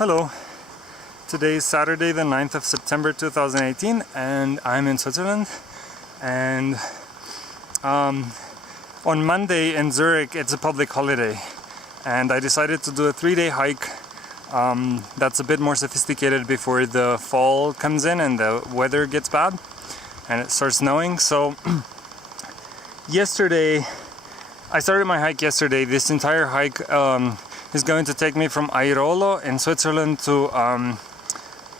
Hello, today is Saturday the 9th of September 2018 and I'm in Switzerland, and on Monday in Zurich it's a public holiday and I decided to do a 3-day hike that's a bit more sophisticated before the fall comes in and the weather gets bad and it starts snowing. So yesterday, I started my hike yesterday. This entire hike is going to take me from Airolo in Switzerland to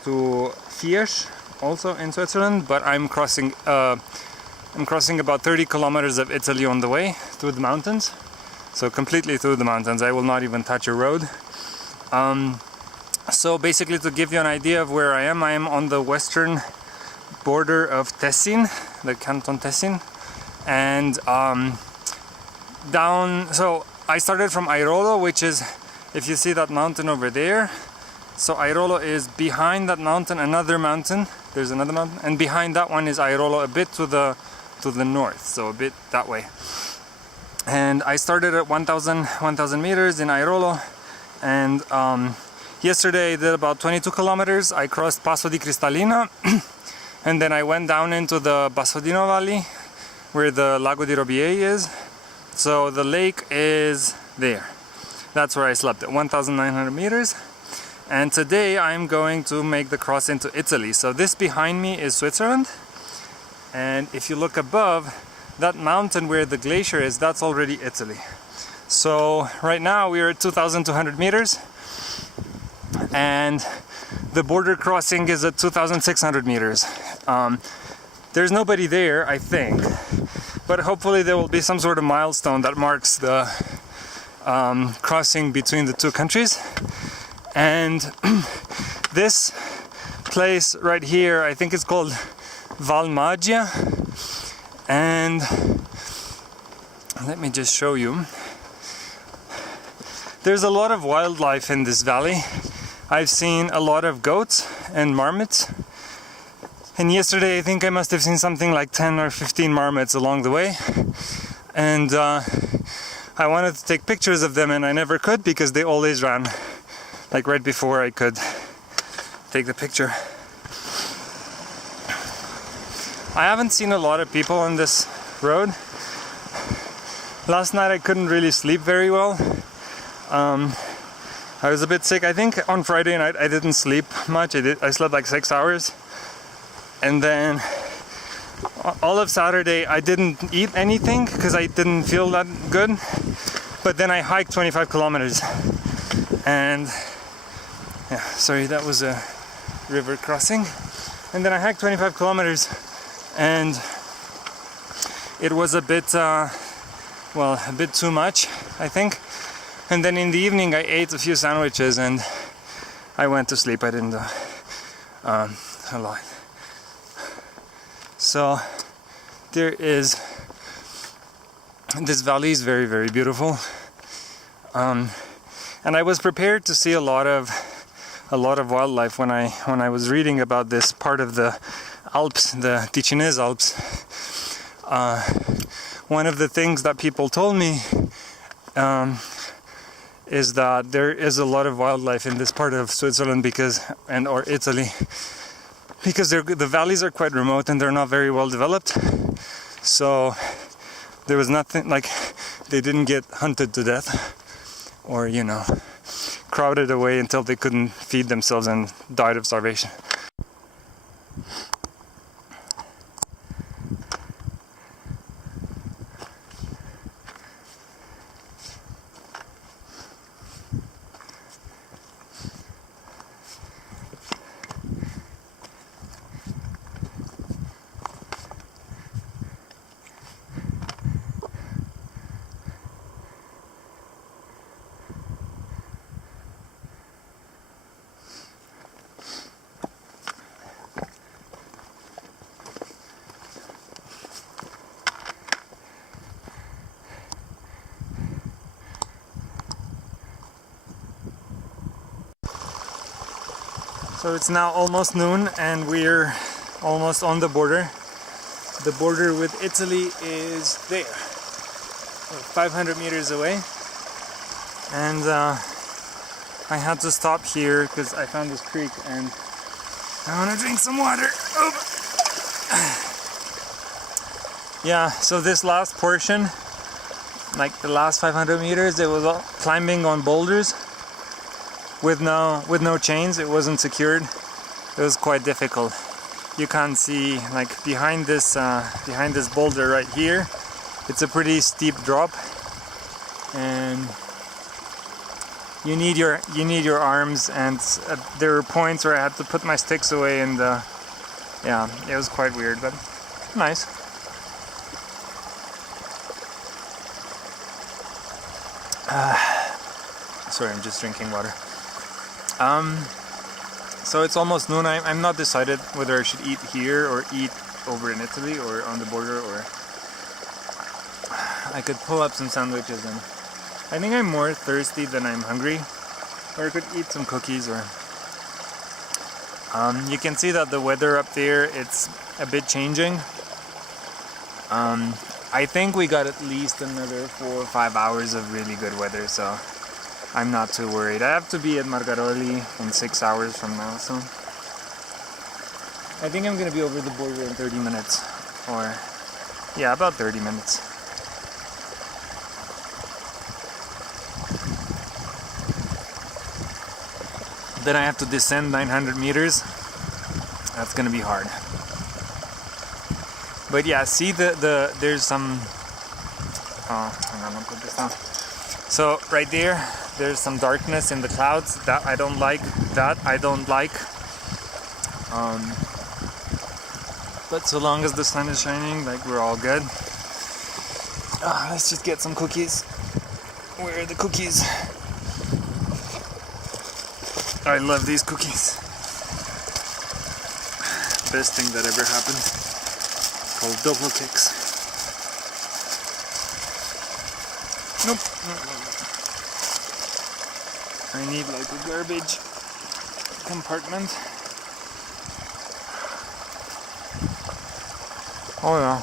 Fiesch, also in Switzerland, but I'm crossing about 30 kilometers of Italy on the way through the mountains. So completely through the mountains. I will not even touch a road. So basically, to give you an idea of where I am on the western border of Tessin, the Canton Ticino, and so I started from Airolo, which is, if you see that mountain over there, so Airolo is behind that mountain, another mountain, there's another mountain, and behind that one is Airolo, a bit to the north, so a bit that way. And I started at 1,000 meters in Airolo, and yesterday I did about 22 kilometers. I crossed Passo di Cristalina, and then I went down into the Basodino Valley, where the Lago di Robier is. So the lake is there. That's where I slept at 1,900 meters. And today I'm going to make the cross into Italy. So this behind me is Switzerland. And if you look above, that mountain where the glacier is, that's already Italy. So right now we are at 2,200 meters. And the border crossing is at 2,600 meters. There's nobody there, I think. But hopefully there will be some sort of milestone that marks the crossing between the two countries. And this place right here, I think it's called Val Maggia. And let me just show you. There's a lot of wildlife in this valley. I've seen a lot of goats and marmots. And yesterday I think I must have seen something like 10 or 15 marmots along the way. And I wanted to take pictures of them and I never could because they always ran, like right before I could take the picture. I haven't seen a lot of people on this road. Last night I couldn't really sleep very well. I was a bit sick. I think on Friday night I didn't sleep much. I slept like 6 hours. And then all of Saturday I didn't eat anything because I didn't feel that good. But then I hiked 25 kilometers. And yeah, sorry, that was a river crossing. And then I hiked 25 kilometers and it was a bit, a bit too much, I think. And then in the evening I ate a few sandwiches and I went to sleep. I didn't do a lot. So there is, this valley is very, very beautiful, and I was prepared to see a lot of wildlife when I was reading about this part of the Alps, the Ticinese Alps. One of the things that people told me is that there is a lot of wildlife in this part of Switzerland or Italy. Because the valleys are quite remote and they're not very well developed, so there was nothing, like, they didn't get hunted to death or, crowded away until they couldn't feed themselves and died of starvation. So it's now almost noon and we're almost on the border. The border with Italy is there, 500 meters away. And I had to stop here because I found this creek and I want to drink some water. Oh. Yeah, so this last portion, like the last 500 meters, it was all climbing on boulders with no chains. It wasn't secured. It was quite difficult. You can't see, like behind this boulder right here, it's a pretty steep drop, and you need your arms, and there were points where I had to put my sticks away, and yeah, it was quite weird, but nice. Sorry, I'm just drinking water. So it's almost noon. I'm not decided whether I should eat here or eat over in Italy or on the border, or I could pull up some sandwiches, and I think I'm more thirsty than I'm hungry, or I could eat some cookies, or you can see that the weather up there, it's a bit changing. I think we got at least another 4 or 5 hours of really good weather, so I'm not too worried. I have to be at Margaroli in 6 hours from now, so I think I'm gonna be over the border in 30 minutes, or yeah, about 30 minutes. Then I have to descend 900 meters. That's gonna be hard. But yeah, see there's some. Oh, hang on, I'll put this down. So right there's some darkness in the clouds that I don't like. But so long as the sun is shining, like, we're all good. Let's just get some cookies. Where are the cookies? I love these cookies. Best thing that ever happened. Called double kicks. Nope. I need like a garbage compartment. Oh yeah.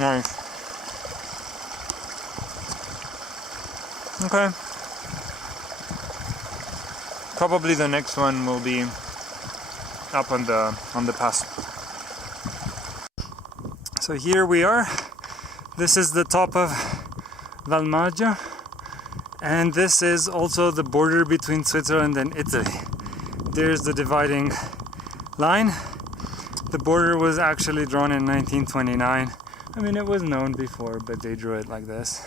Nice. Okay. Probably the next one will be up on the pass. So here we are. This is the top of Valmaggia, and this is also the border between Switzerland and Italy. There's the dividing line. The border was actually drawn in 1929. I mean, it was known before, but they drew it like this.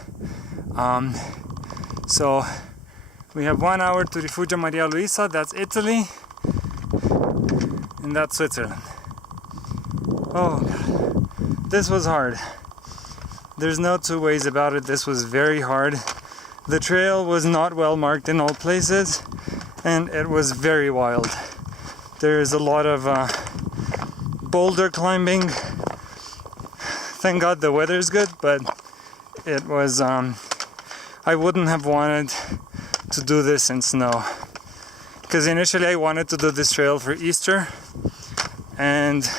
So we have 1 hour to Rifugio Margaroli, that's Italy, and that's Switzerland. Oh God, this was hard. There's no two ways about it. This was very hard. The trail was not well marked in all places, and it was very wild. There's a lot of boulder climbing. Thank God the weather's good, but it was I wouldn't have wanted to do this in snow, because initially I wanted to do this trail for Easter, and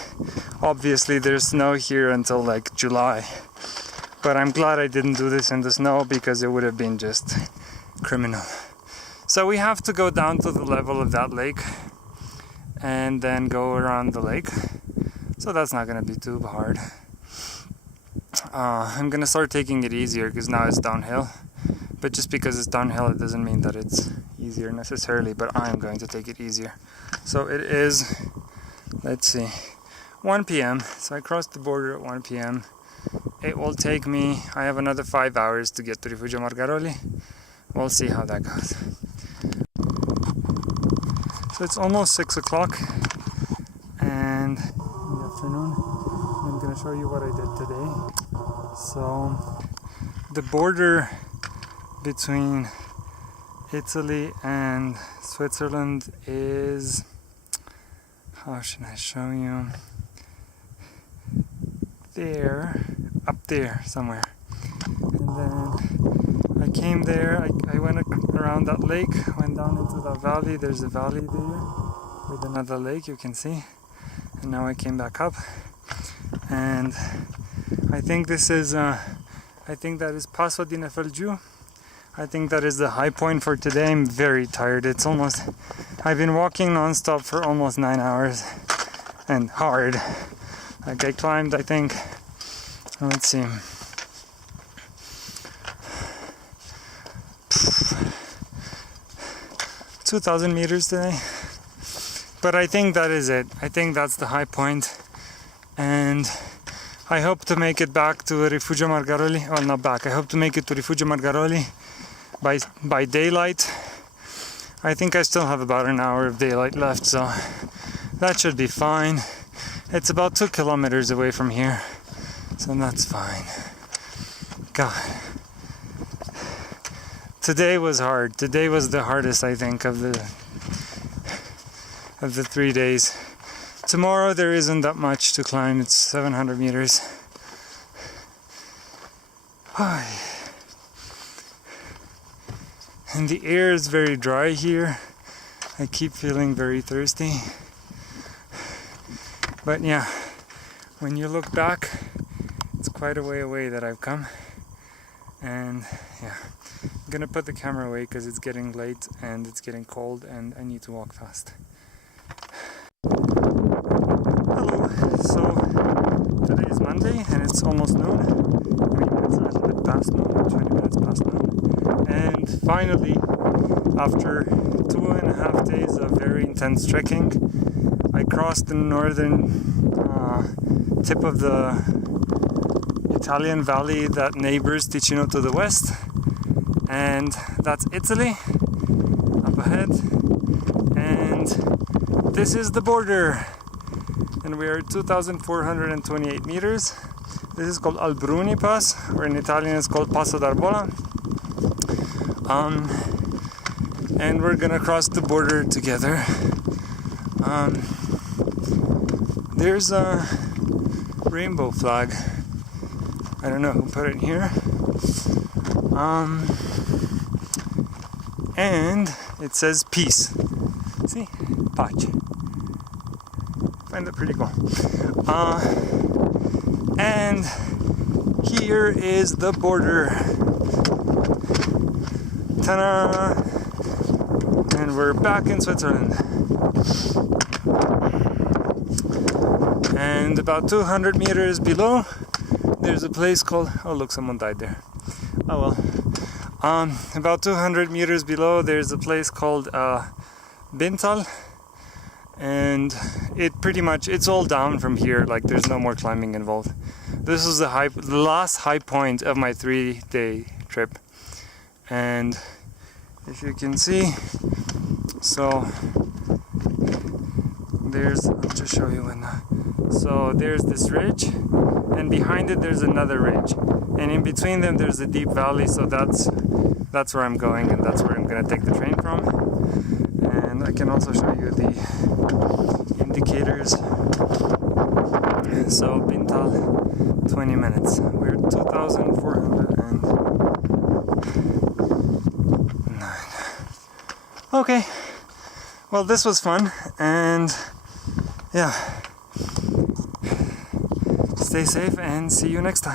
obviously there's snow here until like July. But I'm glad I didn't do this in the snow, because it would have been just criminal. So we have to go down to the level of that lake and then go around the lake. So that's not going to be too hard. I'm going to start taking it easier because now it's downhill. But just because it's downhill, it doesn't mean that it's easier necessarily, but I'm going to take it easier. So it is, let's see, 1 p.m. So I crossed the border at 1 p.m. It will take me, I have another 5 hours to get to Rifugio Margaroli. We'll see how that goes. So it's almost 6 o'clock, and in the afternoon, I'm going to show you what I did today. So the border between Italy and Switzerland is, how should I show you? There, up there somewhere. And then I came there, I went around that lake, went down into the valley. There's a valley there with another lake, you can see. And now I came back up, and I think this is I think that is Basodino Hütte. I think that is the high point for today. I'm very tired. I've been walking non-stop for almost 9 hours and hard. Like I climbed, I think, let's see, 2,000 meters today. But I think that is it. I think that's the high point. And I hope to make it back to Rifugio Margaroli. Well, not back. I hope to make it to Rifugio Margaroli by daylight. I think I still have about an hour of daylight left, so that should be fine. It's about 2 kilometers away from here, so that's fine. God. Today was hard. Today was the hardest, I think, of the 3 days. Tomorrow there isn't that much to climb. It's 700 meters. And the air is very dry here. I keep feeling very thirsty. But yeah, when you look back, it's quite a way away that I've come. And yeah, I'm gonna put the camera away because it's getting late and it's getting cold and I need to walk fast. Hello, so today is Monday and it's almost noon. 20 minutes a little bit past noon, 20 minutes past noon. And finally, after 2.5 days of very intense trekking, I crossed the northern tip of the Italian valley that neighbors Ticino to the west, and that's Italy up ahead, and this is the border, and we are at 2,428 meters. This is called Albrun Pass, or in Italian it's called Passo d'Arbola, and we're gonna cross the border together. There's a rainbow flag. I don't know who put it here. And it says peace. See? Pace. Find it pretty cool. And here is the border. Ta-da! And we're back in Switzerland. And about 200 meters below, there's a place called... Oh, look, someone died there. Oh well. About 200 meters below, there's a place called Bintal. And it's all down from here. Like, there's no more climbing involved. This is the last high point of my 3-day trip. And if you can see, so I'll just show you so there's this ridge, and behind it there's another ridge, and in between them there's a deep valley. So that's where I'm going, and that's where I'm gonna take the train from. And I can also show you the indicators. So Bintal, 20 minutes. We're 2,409. Okay. Well, this was fun, and yeah. Stay safe and see you next time.